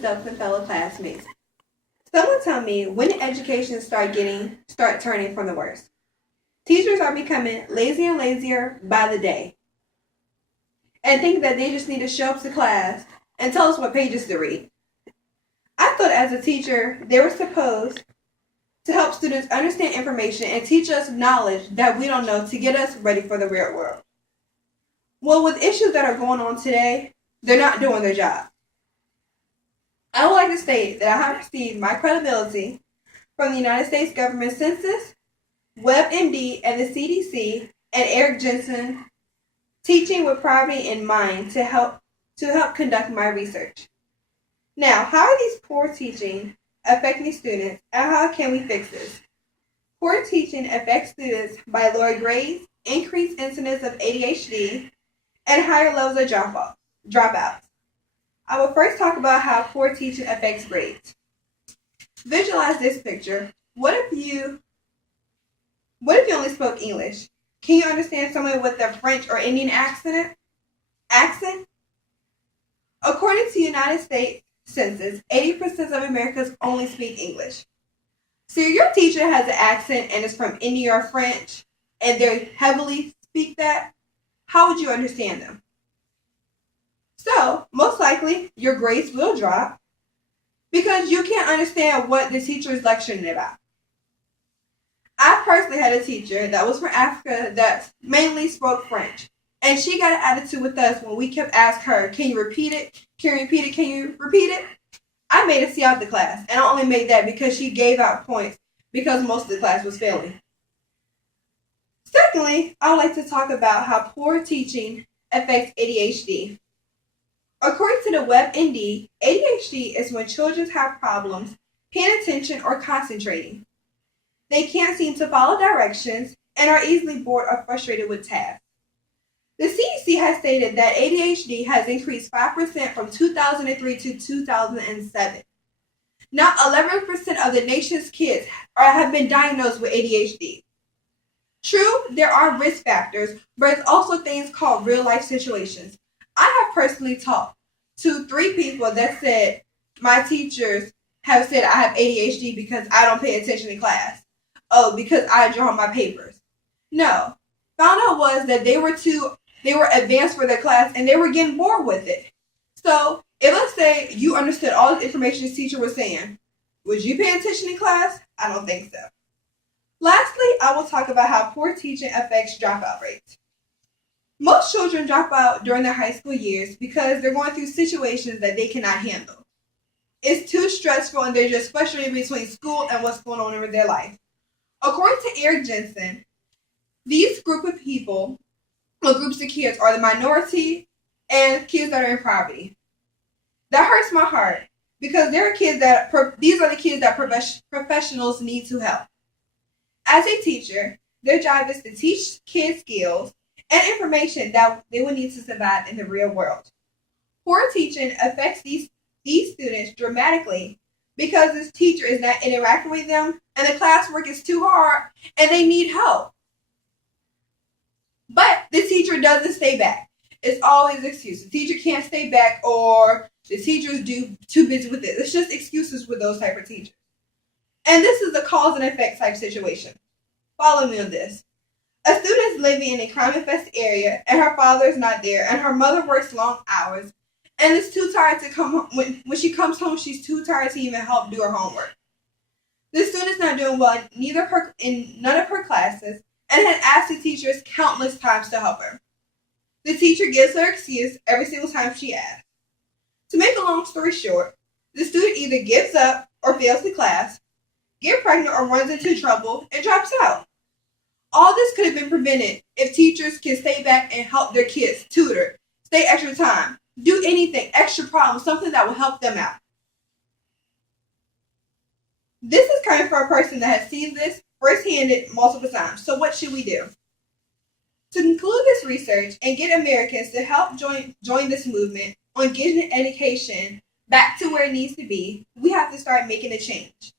stuff and fellow classmates. Someone tell me, when did education start turning from the worst? Teachers are becoming lazier and lazier by the day, and think that they just need to show up to class and tell us what pages to read. I thought as a teacher, they were supposed to help students understand information and teach us knowledge that we don't know to get us ready for the real world. Well, with issues that are going on today, they're not doing their job. I would like to state that I have received my credibility from the United States government census, WebMD, and the CDC, and Eric Jensen, teaching with poverty in mind to help conduct my research. Now, how are these poor teaching affecting students, and how can we fix this? Poor teaching affects students by lower grades, increased incidence of ADHD, and higher levels of dropouts. I will first talk about how poor teaching affects grades. Visualize this picture. What if you only spoke English? Can you understand someone with a French or Indian accent? According to United States Census, 80% of Americans only speak English. So your teacher has an accent and is from India or French, and they heavily speak that, how would you understand them? So, most likely, your grades will drop because you can't understand what the teacher is lecturing about. I personally had a teacher that was from Africa that mainly spoke French. And she got an attitude with us when we kept asking her, can you repeat it? Can you repeat it? Can you repeat it? I made her see out the class. And I only made that because she gave out points because most of the class was failing. Secondly, I would like to talk about how poor teaching affects ADHD. According to the WebMD, ADHD is when children have problems paying attention or concentrating. They can't seem to follow directions and are easily bored or frustrated with tasks. The CDC has stated that ADHD has increased 5% from 2003 to 2007. Now, 11% of the nation's kids have been diagnosed with ADHD. True, there are risk factors, but it's also things called real-life situations. I have personally talked to 3 people that said, my teachers have said I have ADHD because I don't pay attention in class. Oh, because I draw my papers. No. Found out was that they were advanced for their class and they were getting bored with it. So, if let's say you understood all the information the teacher was saying, would you pay attention in class? I don't think so. Lastly, I will talk about how poor teaching affects dropout rates. Most children drop out during their high school years because they're going through situations that they cannot handle. It's too stressful and they're just frustrated between school and what's going on in their life. According to Eric Jensen, these groups of kids are the minority and kids that are in poverty. That hurts my heart because these are the kids that professionals need to help. As a teacher, their job is to teach kids skills and information that they will need to survive in the real world. Poor teaching affects these students dramatically because this teacher is not interacting with them and the classwork is too hard and they need help. But the teacher doesn't stay back. It's always an excuse. The teacher can't stay back or the teacher is too busy with it. It's just excuses with those type of teachers. And this is a cause and effect type situation. Follow me on this. A student is living in a crime-infested area and her father is not there and her mother works long hours and is too tired to come home. When she comes home, she's too tired to even help do her homework. The student is not doing well in none of her classes and had asked the teachers countless times to help her. The teacher gives her excuse every single time she asks. To make a long story short, the student either gives up or fails the class, gets pregnant or runs into trouble, and drops out. All this could have been prevented if teachers can stay back and help their kids tutor, stay extra time, do anything, extra problems, something that will help them out. This is coming from a person that has seen this firsthand multiple times. So what should we do? To conclude this research and get Americans to help join this movement on getting education back to where it needs to be, we have to start making a change.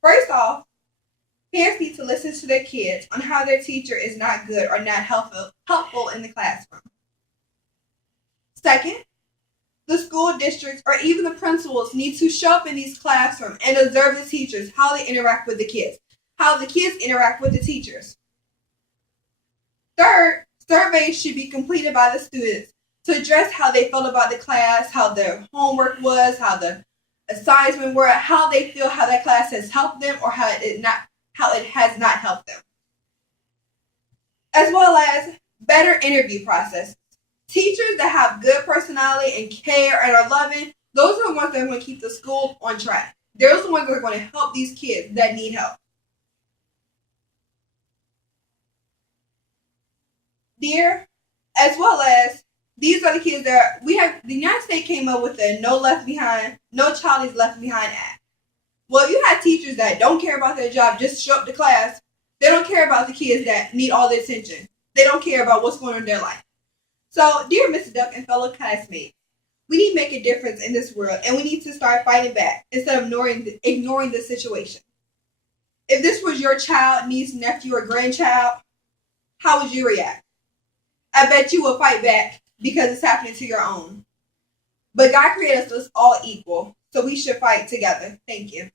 First off, parents need to listen to their kids on how their teacher is not good or not helpful in the classroom. Second, the school districts, or even the principals need to show up in these classrooms and observe the teachers, how they interact with the kids, how the kids interact with the teachers. Third, surveys should be completed by the students to address how they felt about the class, how their homework was, how the assignments were, how they feel, how that class has helped them, or how it has not helped them. As well as better interview process. Teachers that have good personality and care and are loving, those are the ones that are going to keep the school on track. Those are the ones that are going to help these kids that need help. Dear, as well as these are the kids that we have. The United States came up with a No Left Behind, No Child is Left Behind Act. Well, if you have teachers that don't care about their job, just show up to class, they don't care about the kids that need all the attention. They don't care about what's going on in their life. So, dear Mr. Duck and fellow classmates, we need to make a difference in this world, and we need to start fighting back instead of ignoring the situation. If this was your child, niece, nephew, or grandchild, how would you react? I bet you will fight back because it's happening to your own. But God created us all equal, so we should fight together. Thank you.